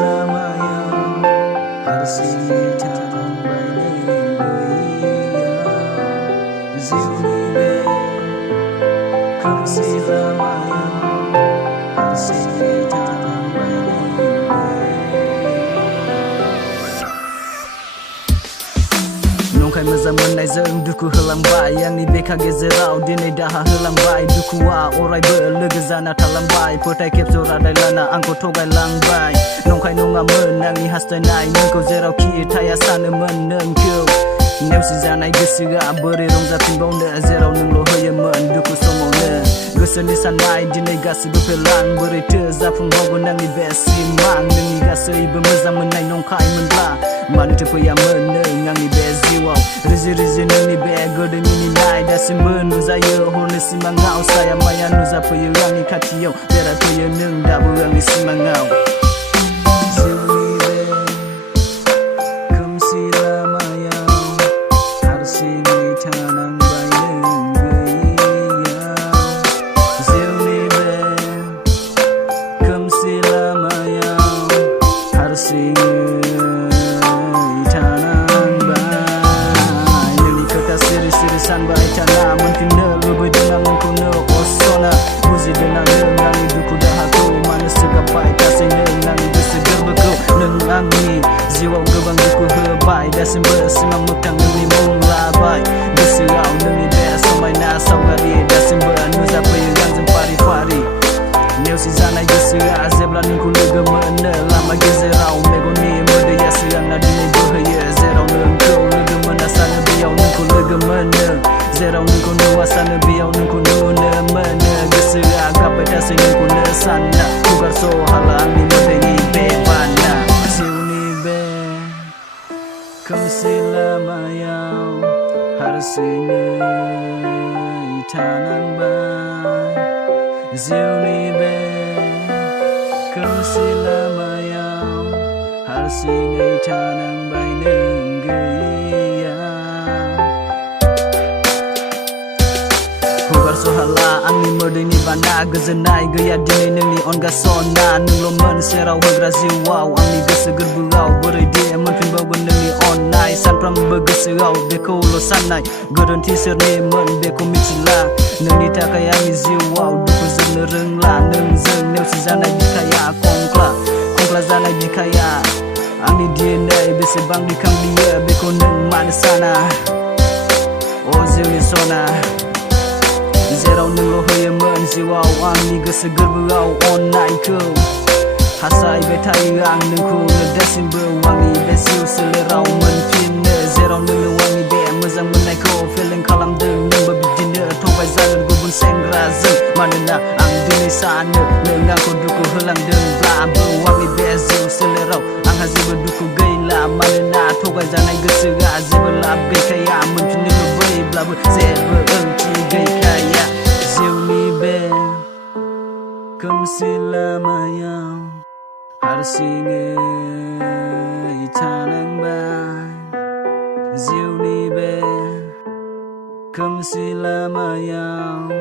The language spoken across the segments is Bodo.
लामायाव हारसिङै थानांबाय नों गैया जिउनि बे खोमसि लामायाव हारसिङै थानांबाय नों नंखाय मोजां मोननायजों दुखु होलांबाय आंनि बेखा गेजेराव दिनै दाहा होलांबाय दुखुआ अरायबो लोगो जाना थालांबाय फोथाय खेबस' रादाय लाना आंखौ थगायलांबाय नंखाय नङामोन आंनि हास्थायनाय नोंखौ जेरावखि थाया सानोमोन नोंखौ नेवसिजानाय गोसोआ बोरै रंजाफिनबावनो जेराव नोंल' होयोमोन दुखु समावनो गोसोनि साननाय दिनै गासिबो फेलां बोरैथो जाफुंबावगोन आंनि बे सिमां नोंनि गासैबो मोजां मोननाय नंखाय मोनब्ला मानोथो फैयामोन नों आंनि बे जिउआव रिजि रिजि नोंनि बे गोदै मिनिनाय दासिमबो नुजायो हरनि सिमाङाव साया माया नुजाफैयो आंनि खाथियाव बेरायफैयो नों दाबो आंनि सिमाङाव जिउनि बे खोमसि लामायाव हारसिङै थानांबाय नों गैया जिउनि बे खोमसि लामायाव हारसिङै सानबाय थाना मोनफिननो लुबैदों आं नोंखौनो अनसना बुजिदों आं नों आंनि दुखु दाहाखौ मानो सोगाबबाय थासै नों आंनि गोसो गोरबोखौ नों आंनि जिउआव गोबां दुखु होबाय दासिमबो सिमां मोगथां नोंनि मुं लाबाय गोसोआव नोंनि बे समायना सावगारि दासिमबो नुजाफैयो आंजों फारि फारि नेवसिजानाय गोसोआ जेब्ला नोंखौ लोगो मोनो लामा गेजेराव मेगननि मोदैयासो आंना दिनै बोहैयो जेराव नोंखौ लोगो मोना सानो बेयाव नोंखौ लोगो मोनो जेराव नोंखौ नुवा सानो बेयाव नोंखौ नुनो मोनो गोसोआ गाबबाय थासै नोंखौनो सानना हगारस' हाला आंनि मोदैनि बे बाना जिउनि बे खोमसि लामायाव हारसिङै थानांबाय जिउनि बे खोमसि लामायाव हारसिङै थानांबाय नों गैया हगारस'हाला आंनि मोदैनि बाना गोजोननाय गैया दिनै नोंनि अनगा सना नोंल'मोन सेराव होग्रा जिउआव आंनि गोसो गोरबोआव बोरै दे मोनफिनबावगोन नोंनि अननाय सानफ्रामबो गोसोआव बेखौल' साननाय गोरोन्थि सोरनिमोन बेखौ मिथिला नोंनि थाखाय आंनि जिउआव दुखु जोबनो रोंला नोंजों नेवसिजानाय बिखाया खंख्ला जानाय बिखाया आंनि दिनै बेसेबां गिखांलियो बेखौ नों मानो साना अ जिउनि सना जेराव नोंल' होयोमोन जिउआव आंनि गोसो गोरबोआव अननायखौ हास्थायबाय थायो आं नोंखौनो दासिमबो आंनि बे जिउ सोलेराव मोनफिननो जेराव नोंनो आंनि बे मोजां मोननायखौ फेलें खालामदों नोंबो बिदिनो थगायजागोन गुबुन सेंग्राजों मानोना आं दिनै सानो नों आंखौ दुखु होलांदोंब्लाबो आंनि बे जिउ सोलेराव आंहा जेबो दुखु गैला मानोना थगायजानाय गोसोआ जेबो लाब गैखाया मोनफिननो लुबैब्लाबो जेबो ओंथि गैखाया जिउनि बे खोमसि लामायाव हारसिङै थानांबाय जिउनि बे खोमसि लामायाव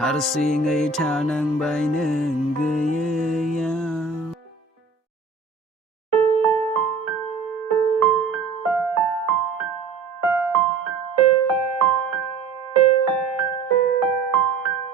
हारसिङै थानांबाय नों गैया